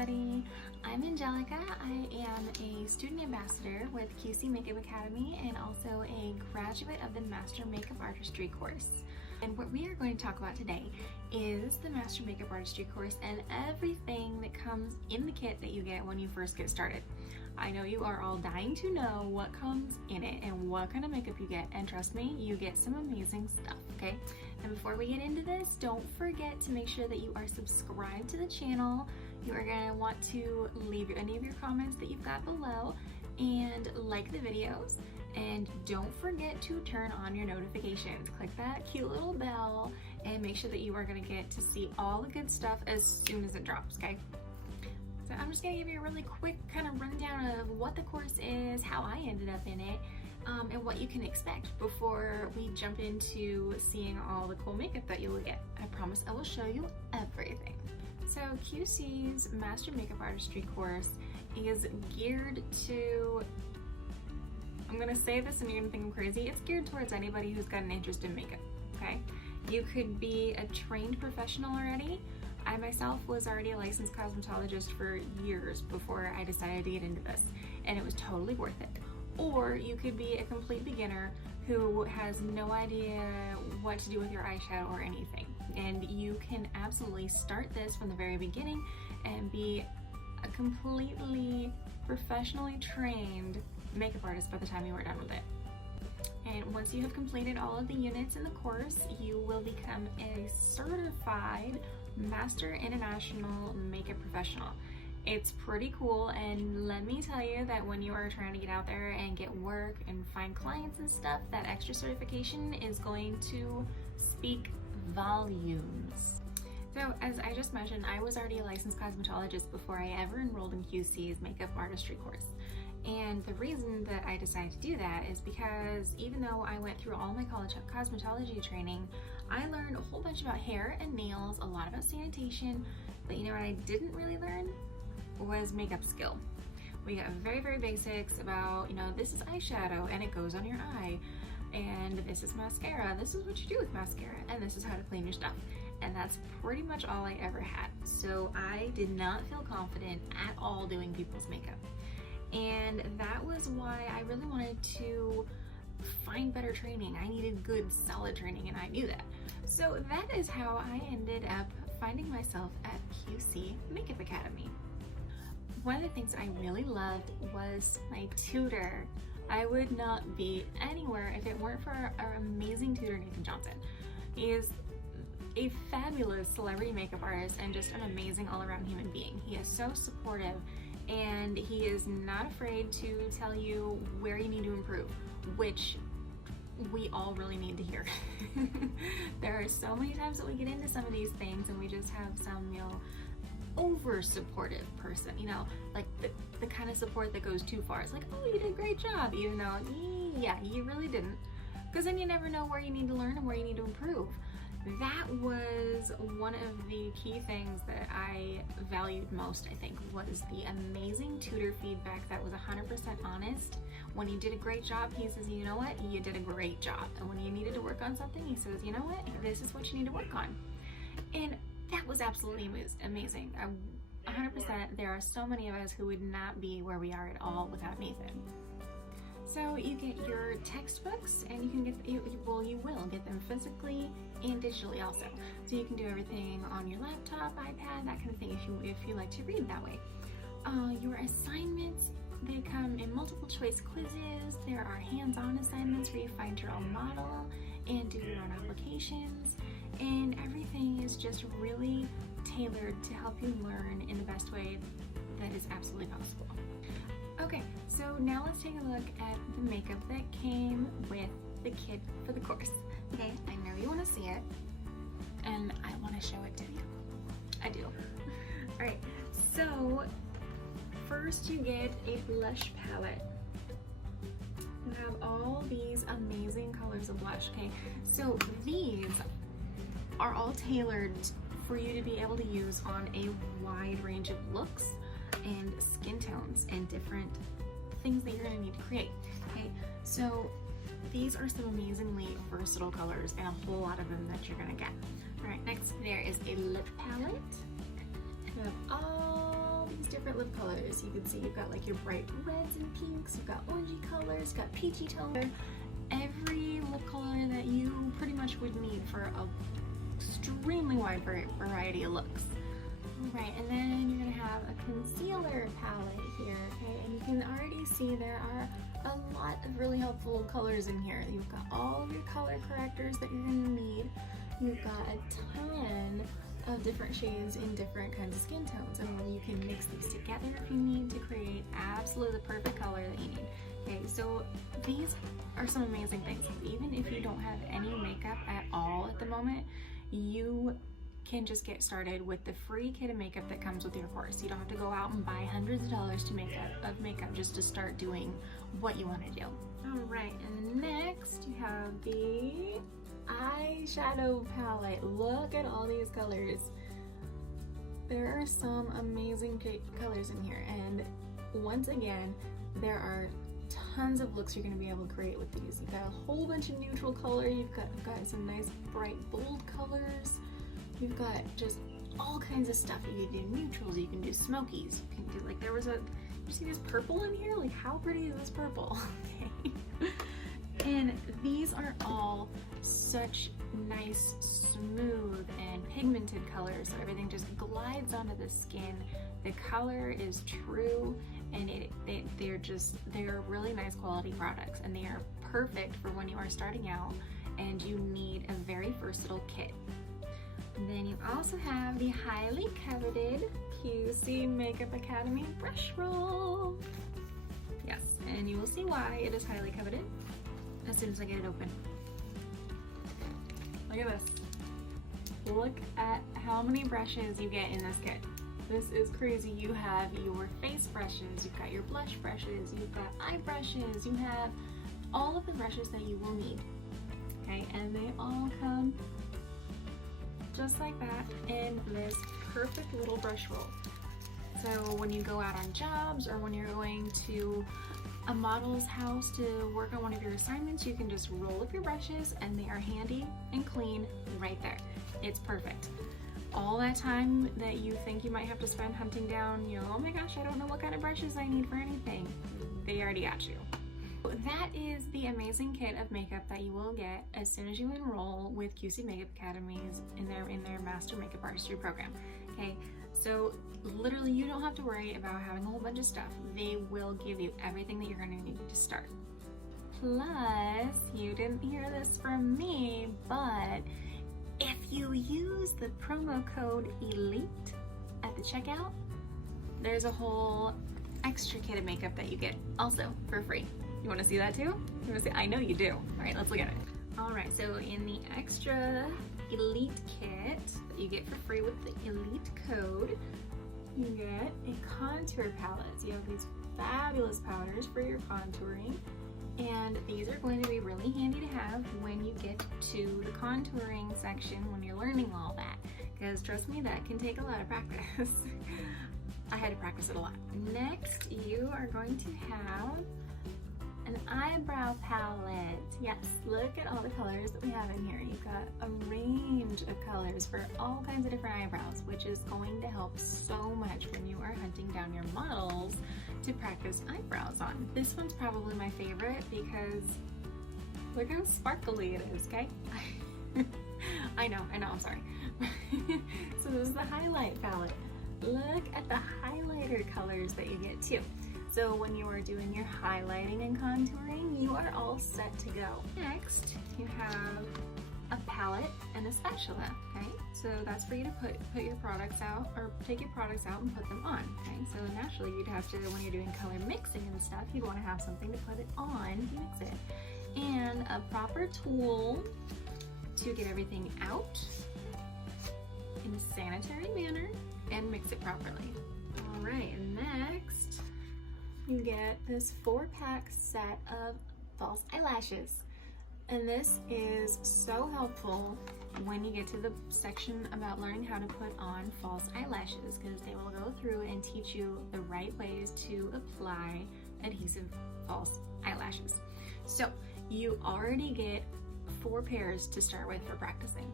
everybody. I'm Angelica. I am a student ambassador with QC Makeup Academy and also a graduate of the Master Makeup Artistry Course. And what we are going to talk about today is the Master Makeup Artistry Course and everything that comes in the kit that you get when you first get started. I know you are all dying to know what comes in it and what kind of makeup you get, and trust me, you get some amazing stuff, okay? And before we get into this, don't forget to make sure that you are subscribed to the channel. You are going to want to leave any of your comments that you've got below and like the videos. And don't forget to turn on your notifications. Click that cute little bell and make sure that you are going to get to see all the good stuff as soon as it drops, okay? So I'm just going to give you a really quick kind of rundown of what the course is, how I ended up in it, and what you can expect before we jump into seeing all the cool makeup that you will get. I promise I will show you everything. So QC's Master Makeup Artistry course is geared to, I'm going to say this and you're going to think I'm crazy, it's geared towards anybody who's got an interest in makeup, okay? You could be a trained professional already. I myself was already a licensed cosmetologist for years before I decided to get into this, and it was totally worth it. Or you could be a complete beginner who has no idea what to do with your eyeshadow or anything, and you can absolutely start this from the very beginning and be a completely professionally trained makeup artist by the time you are done with it. And once you have completed all of the units in the course, you will become a certified Master International Makeup Professional. It's pretty cool, and let me tell you that when you are trying to get out there and get work and find clients and stuff, that extra certification is going to speak volumes. So as I just mentioned, I was already a licensed cosmetologist before I ever enrolled in QC's Makeup Artistry course. And the reason that I decided to do that is because even though I went through all my college cosmetology training, I learned a whole bunch about hair and nails, a lot about sanitation, but you know what I didn't really learn was makeup skill. We got very, very basics about, you know, this is eyeshadow and it goes on your eye, and this is mascara, this is what you do with mascara, and this is how to clean your stuff. And that's pretty much all I ever had. So I did not feel confident at all doing people's makeup. And that was why I really wanted to find better training. I needed good, solid training, and I knew that. So that is how I ended up finding myself at QC Makeup Academy. One of the things I really loved was my tutor. I would not be anywhere if it weren't for our amazing tutor, Nathan Johnson. He is a fabulous celebrity makeup artist and just an amazing all-around human being. He is so supportive, and he is not afraid to tell you where you need to improve, which we all really need to hear. There are so many times that we get into some of these things and we just have some, you know, over supportive person, you know, like the kind of support that goes too far. It's like, oh, you did a great job, even though, yeah, you really didn't, because then you never know where you need to learn and where you need to improve. That was one of the key things that I valued most, I think, was the amazing tutor feedback that was 100% honest. When you did a great job, he says, you know what, you did a great job. And when you needed to work on something, he says, you know what, this is what you need to work on. And that was absolutely amazing. 100%, there are so many of us who would not be where we are at all without Nathan. So you get your textbooks, and you can get, well, you will get them physically and digitally also. So you can do everything on your laptop, iPad, that kind of thing if you like to read that way. Your assignments, they come in multiple choice quizzes. There are hands-on assignments where you find your own model and do your own applications. And everything is just really tailored to help you learn in the best way that is absolutely possible. Okay, so now let's take a look at the makeup that came with the kit for the course. Okay, I know you want to see it, and I want to show it to you. I do. Alright, so first you get a blush palette. You have all these amazing colors of blush, okay? So these are all tailored for you to be able to use on a wide range of looks and skin tones and different things that you're going to need to create. Okay, so these are some amazingly versatile colors and a whole lot of them that you're going to get. All right, next there is a lip palette. You have all different lip colors. You can see you've got like your bright reds and pinks, you've got orangey colors, got peachy tone. Every lip color that you pretty much would need for a extremely wide variety of looks. Right, and then you're gonna have a concealer palette here, okay? And you can already see there are a lot of really helpful colors in here. You've got all of your color correctors that you're gonna need. You've got a ton of different shades in different kinds of skin tones, and then you can mix these together if you need to create absolutely the perfect color that you need. Okay, so these are some amazing things. Even if you don't have any makeup at all at the moment, you can just get started with the free kit of makeup that comes with your course. You don't have to go out and buy hundreds of dollars of makeup just to start doing what you want to do. All right, and next you have the eyeshadow palette. Look at all these colors. There are some amazing colors in here, and once again, there are tons of looks you're going to be able to create with these. You've got a whole bunch of neutral color, you've got some nice bright bold colors, you've got just all kinds of stuff. You can do neutrals, you can do smokies, you can do like, you see this purple in here? Like, how pretty is this purple? Okay. And these are all such nice, smooth, and pigmented colors, so everything just glides onto the skin. The color is true, and they're really nice quality products, and they are perfect for when you are starting out and you need a very versatile kit. And then you also have the highly coveted QC Makeup Academy brush roll. Yes, and you will see why it is highly coveted as soon as I get it open. Look at this. Look at how many brushes you get in this kit. This is crazy. You have your face brushes, you've got your blush brushes, you've got eye brushes, you have all of the brushes that you will need. Okay, and they all come just like that in this perfect little brush roll. So when you go out on jobs or when you're going to a model's house to work on one of your assignments, you can just roll up your brushes and they are handy and clean right there. It's perfect. All that time that you think you might have to spend hunting down, oh my gosh, I don't know what kind of brushes I need for anything, they already got you. That is the amazing kit of makeup that you will get as soon as you enroll with QC Makeup Academies in their Master Makeup Artistry program. Okay, so literally you don't have to worry about having a whole bunch of stuff. They will give you everything that you're going to need to start. Plus, you didn't hear this from me, but if you use the promo code ELITE at the checkout, there's a whole extra kit of makeup that you get also for free. You want to see that too? You want to see? I know you do. All right, let's look at it. All right, so in the extra ELITE kit that you get for free with the ELITE code, you get a contour palette. So you have these fabulous powders for your contouring, and these are going to be really handy to have when you get to the contouring section when you're learning all that, because trust me, that can take a lot of practice. I had to practice it a lot. Next, you are going to have an eyebrow palette. Yes, look at all the colors that we have in here. You've got a range of colors for all kinds of different eyebrows, which is going to help so much when you are hunting down your models to practice eyebrows on. This one's probably my favorite because look how sparkly it is, okay? I know, I'm sorry. So this is the highlight palette. Look at the highlighter colors that you get too. So when you are doing your highlighting and contouring, you are all set to go. Next, you have a palette and a spatula, okay? So that's for you to put your products out, or take your products out and put them on, okay? So naturally you'd have to, when you're doing color mixing and stuff, you'd want to have something to put it on to mix it. And a proper tool to get everything out in a sanitary manner and mix it properly. All right, and next, you get this 4-pack set of false eyelashes. And this is so helpful when you get to the section about learning how to put on false eyelashes, because they will go through and teach you the right ways to apply adhesive false eyelashes. So you already get 4 pairs to start with for practicing.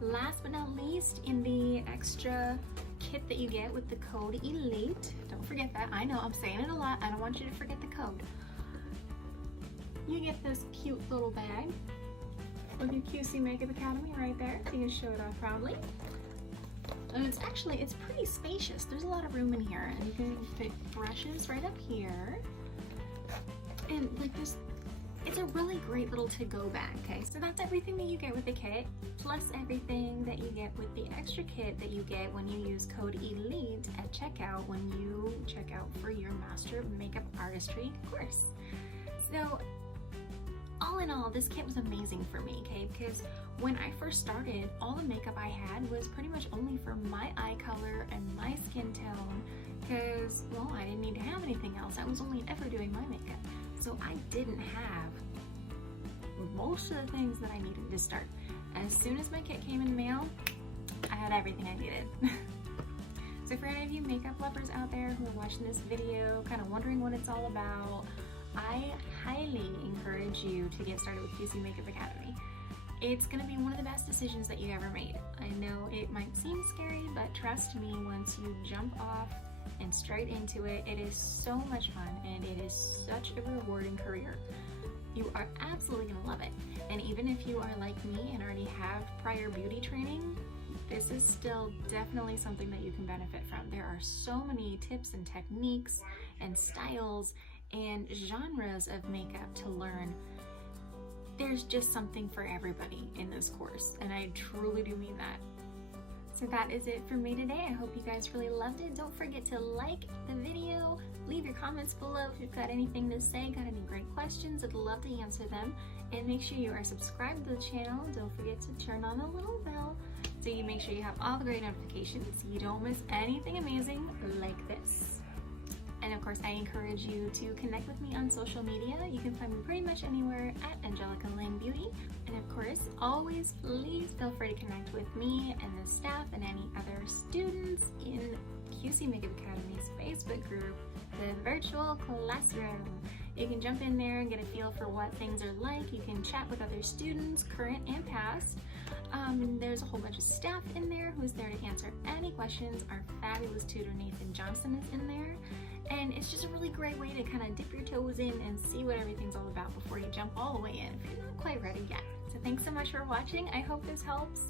Last but not least, in the extra kit that you get with the code ELITE. Don't forget that. I know I'm saying it a lot. I don't want you to forget the code. You get this cute little bag with your QC Makeup Academy right there, so you can show it off proudly. And it's pretty spacious. There's a lot of room in here, and you can fit brushes right up here. And like this, it's a really great little to-go bag, okay? So that's everything that you get with the kit, plus everything that you get with the extra kit that you get when you use code ELITE at checkout when you check out for your Master Makeup Artistry course. So all in all, this kit was amazing for me, okay? Because when I first started, all the makeup I had was pretty much only for my eye color and my skin tone, because, well, I didn't need to have anything else. I was only ever doing my makeup. So I didn't have most of the things that I needed to start. As soon as my kit came in the mail, I had everything I needed. So for any of you makeup lovers out there who are watching this video, kind of wondering what it's all about, I highly encourage you to get started with QC Makeup Academy. It's going to be one of the best decisions that you ever made. I know it might seem scary, but trust me, once you jump off and straight into it, it is so much fun and it is such a rewarding career. You are absolutely going to love it. And even if you are like me and already have prior beauty training, this is still definitely something that you can benefit from. There are so many tips and techniques and styles and genres of makeup to learn. There's just something for everybody in this course, and I truly do mean that. So that is it for me today. I hope you guys really loved it. Don't forget to like the video, leave your comments below if you've got anything to say, got any great questions. I'd love to answer them. And make sure you are subscribed to the channel. Don't forget to turn on the little bell so you make sure you have all the great notifications so you don't miss anything amazing like this. And of course, I encourage you to connect with me on social media. You can find me pretty much anywhere at Angelica Hamlin Beauty. And of course, always please feel free to connect with me and the staff and any other students in QC Makeup Academy's Facebook group, the virtual classroom. You can jump in there and get a feel for what things are like. You can chat with other students, current and past. There's a whole bunch of staff in there who's there to answer any questions. Our fabulous tutor Nathan Johnson is in there. And it's just a really great way to kind of dip your toes in and see what everything's all about before you jump all the way in if you're not quite ready yet. So thanks so much for watching. I hope this helps.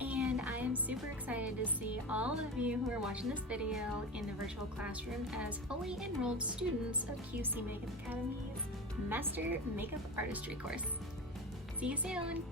And I am super excited to see all of you who are watching this video in the virtual classroom as fully enrolled students of QC Makeup Academy's Master Makeup Artistry course. See you soon!